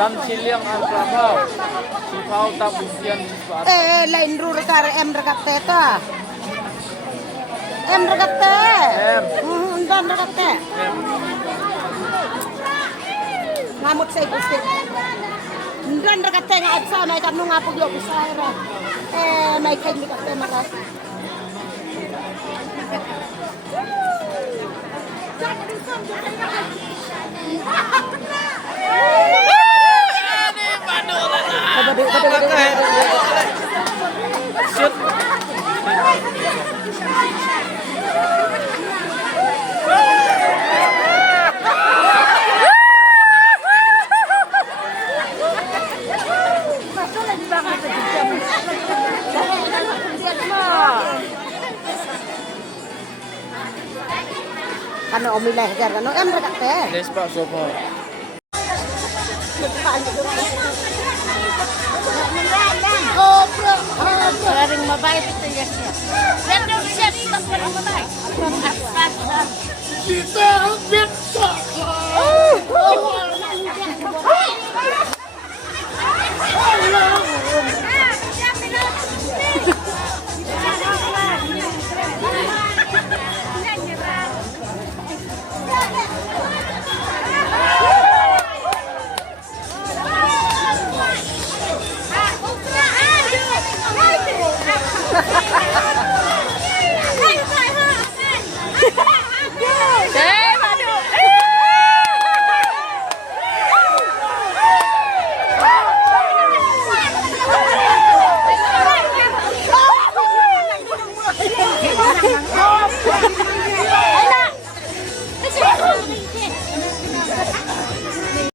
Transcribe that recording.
San Siliang ang trabaho. Sipaw tapos yan sipaw. Lain rura kar em regate ta. Em regate. Em. Dan regate. Em. Ngamut sa gusti. Dan regate nga at sa may kanu nga pugyo bisara. May kay ni kate maras. Shoot. Ano umilay jar ano em regate. Les pa sopo. Maraming mabait ito yes yes. Pero siya dito pa ng mabait. Kita bito.